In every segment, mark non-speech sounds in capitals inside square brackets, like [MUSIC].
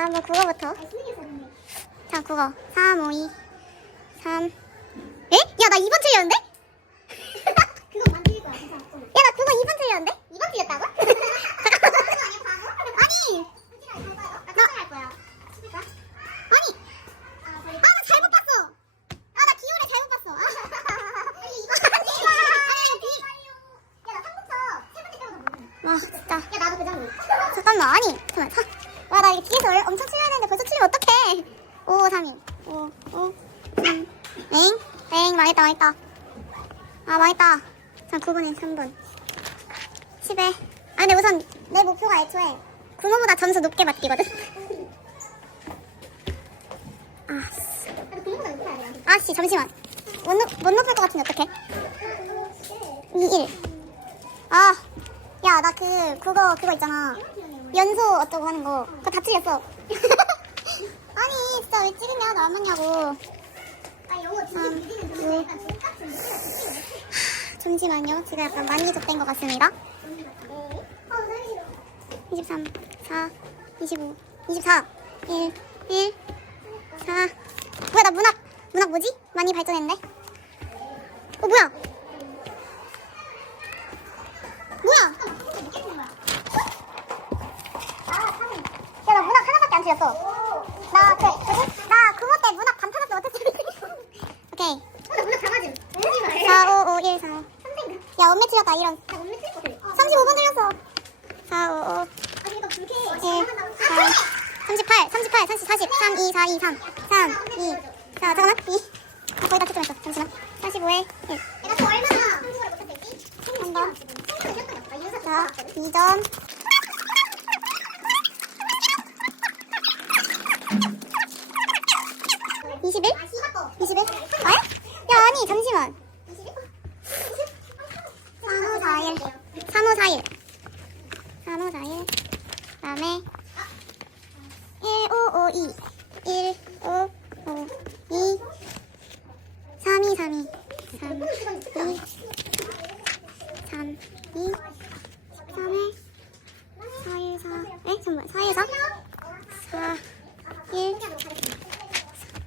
자, 한번 국어부터. 자, 국어. 3, 5, 2, 3. 에? 야, 나 2번 틀렸는데? 그거 만들 거야, 진짜. 야, 나 국어 2번 틀렸는데? 2번 틀렸다고? 아니! 나할 거야. 찍을까? 아니! 아, 아, 나 잘못 봤어! 아, 나 기호를 잘못 봤어. 아니, 이거 야, 나 3부터 세 번째 빼고 다 모르네. 와, 진짜. 야, 나도 그 정도. 잠깐만, 아니. 잠깐만. 사. 와, 나 이거 뒤에서 원래 엄청 틀려야 되는데 벌써 틀리면 어떡해. 5, 3, 2. 5, 5, 3. 엥? 엥, 망했다, 망했다. 아, 망했다. 자, 9번에 3번. 10에. 아, 근데 우선 내 목표가 애초에 국어보다 점수 높게 받기거든. 아, 씨. 아, 씨, 잠시만. 못, 높, 못 높을 것 같은데, 어떡해. 2, 1. 아, 야, 나 그, 그거, 그거 있잖아. 연소 어쩌고 하는 거. 그거 다 틀렸어. [LAUGHS] 아니, 진짜 왜 찍으냐? 나안 맞냐고. 아, 영어 진짜 음, 비디는 음. 근데 약간 똑같은 잠시만요. 제가 약간 많이 족된 것 같습니다. 어, 나 싫어. 23, 4, 25, 24, 1, 1, 4. 뭐야, 나 문학, 문학 뭐지? 많이 발전했네. 어? 뭐야? 야, 나 문학 하나밖에 안 틀렸어. 나, 그, 뭐지? 나 그거 때 문학 반타작도 못했지. 오케이. 어, 나 문학 다 맞음. 오지 마. 4, 5, 5, 1, 4. 선생님. 야, 엄매 틀렸다, 이런. 나것 같아. 35번 틀렸어. 4, 5, 5. 아니, 이거 불쾌. 1, 4, 38, 38, 30, 40, 3, 2, 4, 2, 3, 3, 2. 자, 잠깐만. 2. 아, 거의 다 채점했어. 잠시만. 45에 1. 내가 또 얼마나 한국어를 못했을지? 한 번. 생각을 했던 것 같아. 이유서 자, 2점. 이십일? 아, 시바꺼. 21? 아? 야, 아니, 잠시만. 21? 3, 5, 4, 1. 3, 5, 4, 1. 3, 5, 4, 1. 다음에 1, 5, 5, 2. 1, 5, 5, 2. 3, 2, 3, 2. 3, 2. 3, 2. 13에 4, 1, 4. 에? 잠깐만. 4, 1, 4? 4, 1.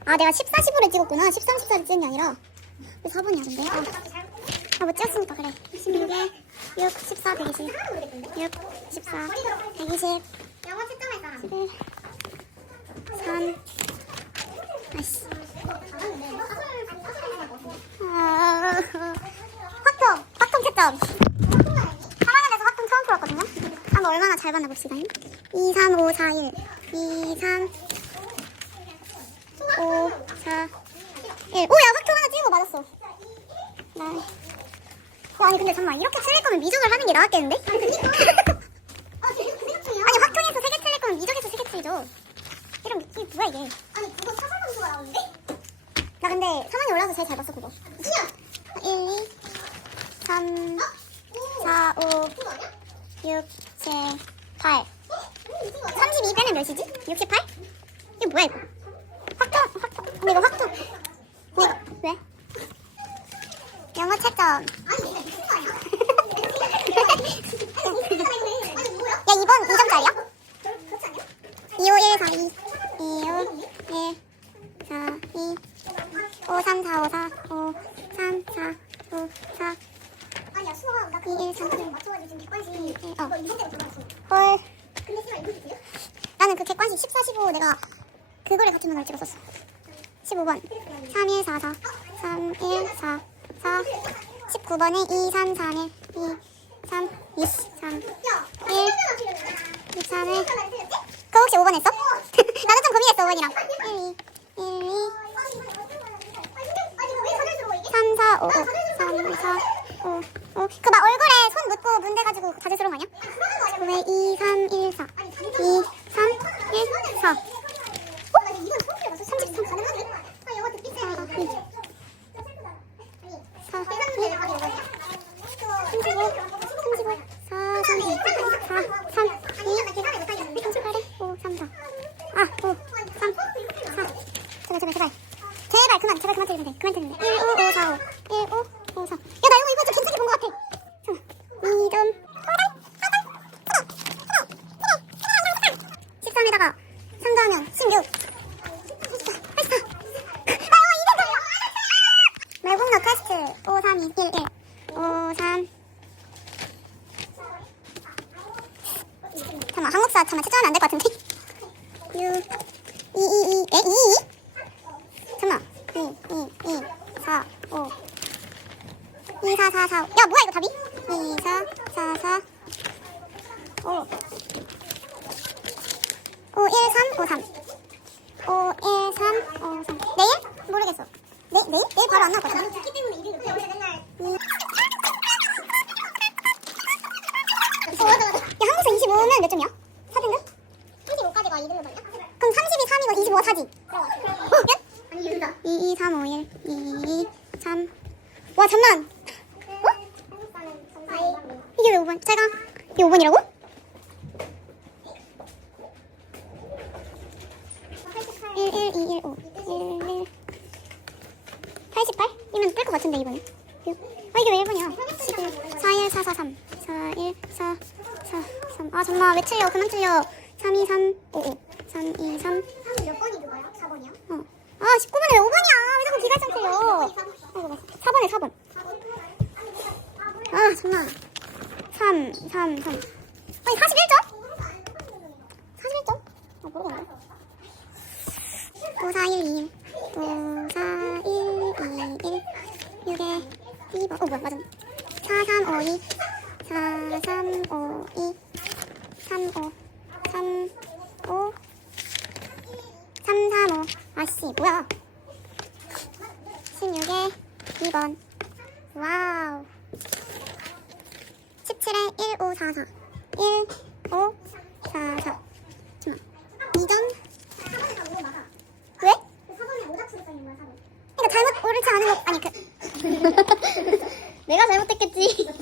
아, 내가 14, 15를 찍었구나. 13, 14를 찍은 게 아니라. 왜 4번이야, 근데? 아, 아, 못 찍었으니까 그래. 16에 6, 14, 120. 6, 14, 120. 영어 채점할 사람. 11, 3. 아이씨. 아, 확통! 확통 채점! 3학년에서 확통 처음 풀었거든요? 한번 얼마나 잘 봤나 봅시다. 2, 3, 5, 4, 1. 2, 3, 5, 4, 1. 오, 야, 확통 하나 찍은 거 맞았어. 나. 어, 아니, 근데 잠깐만. 이렇게 틀릴 거면 미적을 하는 게 나았겠는데? 아니, 확통에서 3개 틀릴 거면 미적에서 3개 틀리죠. 이런 느낌, 뭐야, 이게. 아니, 그거 사설 점수가 나오는데? 나 근데 3학년 올라서 제일 잘 봤어, 그거. 진짜? 1, 2, 3, 오. 4, 5, 그거 아니야? 6, 7, 8. 어? 음, 이거 아니야? 32 빼면 몇이지? 68? 이거 뭐야 이거? 확통 확통 근데 이거 확통 근데 이거 왜? 영어 야 아니, 야? 아니, 뭐야? 2번 2점짜리야? 그렇지 않냐? 2, 5, 1, 4, 2 2, 5, 1, 4, 2 5, 3, 4, 5, 4 5, 3, 4, 5, 4 아니야, 수학. 나 이, 그거 맞춰가지고 지금 객관식. 어. 이거 이번 때부터 맞췄어. 헐 근데 씨발 이거 틀려? 나는 그 객관식 14, 15 내가 그거를 갖추는 걸 찍었었어 15번 3, 1, 4, 4 3, 1, 4 4 19번에 2, 3, 4, 1 2, 3, 2, 3 야, 나 일. 틀렸잖아, 틀렸잖아. 2, 3, 1 틀렸잖아, 틀렸지? 그거 혹시 5번 했어? [LAUGHS] 나도 좀 고민했어 5번이랑 1, 2 1, 2 3, 4, 5, 5 3, 4, 5, 5 그막 얼굴에 손 묻고 문 대가지고 자제스러운 거 아니야? 그왜 2, 3, 1, 4 2, 3, 1, 4 33 가능하네? 4, 2, 35, 35, 4, 3, 2, 4, 3, 2, 38에 5, 3, 4 아, 5, 3, 4 제발, 제발, 제발 제발 그만, 제발 그만 때리면 돼 그만 때리면 돼 1, 5, 5, 4, 5 1, 5, 5, 4 야, 나 이거 이번 주 괜찮게 본 것 같아 잠깐만 2점 13에다가 3 더하면 16 84 아유 이게 뭐야 말공로 퀘스트 5 3 2 1 1 5 3 잠깐만 한국사 잠깐만 채점하면 안 될 것 같은데 6 2 2 2 에? 2 2 잠깐만 2 2 2 4 5 2 4 4 4야 뭐야 이거 답이? 2 4 4 4 5 5 1 3 5 3 5 1 3 5 3 내일? 모르겠어 내, 내일? 내일 바로 안 듣기 때문에 이름을 원래 맨날 음. 어, 맞아, 맞아. 야, 한국사 25면 몇 점이야? 4등급? 35까지가 이름을 말이야? 그럼 30이 3이고 25가 4지? 어, 끝? 아니 이름다 2, 2, 3, 5, 1, 2, 2, 3. 와, 잠만. 어? 한국사는 정사일 이게 왜 5번? 제가 이게 5번이라고? 1, 1, 2, 1, 5. 1, 1. 88? 이면 뜰것 같은데, 이번에. 6. 아, 이게 왜 1번이야? 11. 4, 1, 4, 4, 3. 4, 1, 4, 4, 3. 아, 잠만. 왜 틀려? 그만 틀려. 3, 2, 3, 5, 5. 3, 2, 3. 3이 몇 번이 그거야? 4번이야? 어. 아, 19번에 왜 5번이야? 왜 자꾸 기갈장 틀려? 아이고, 맞아. 4번에 4번. 아, 정말. 3, 3, 3. 아니, 41점? 41점? 아, 모르겠네. 5, 4, 1, 2, 1. 5, 4, 1, 2, 1. 6에 2번. 어, 뭐야, 맞아. 4, 3, 5, 2. 4, 3, 5, 2. 3, 5. 3, 5. 3, 3, 5. 아씨, 뭐야. 16에 2번. 와우. 17에 1, 5, 4, 4. 1, 5, 4, 4. 잠깐만. 2점. 4번에 다 물어 맞아 왜? 그 4번에 오작수로 써있는 거야 4번 그러니까 잘못 옳지 않은 거 아니 그 [LAUGHS] 내가 잘못했겠지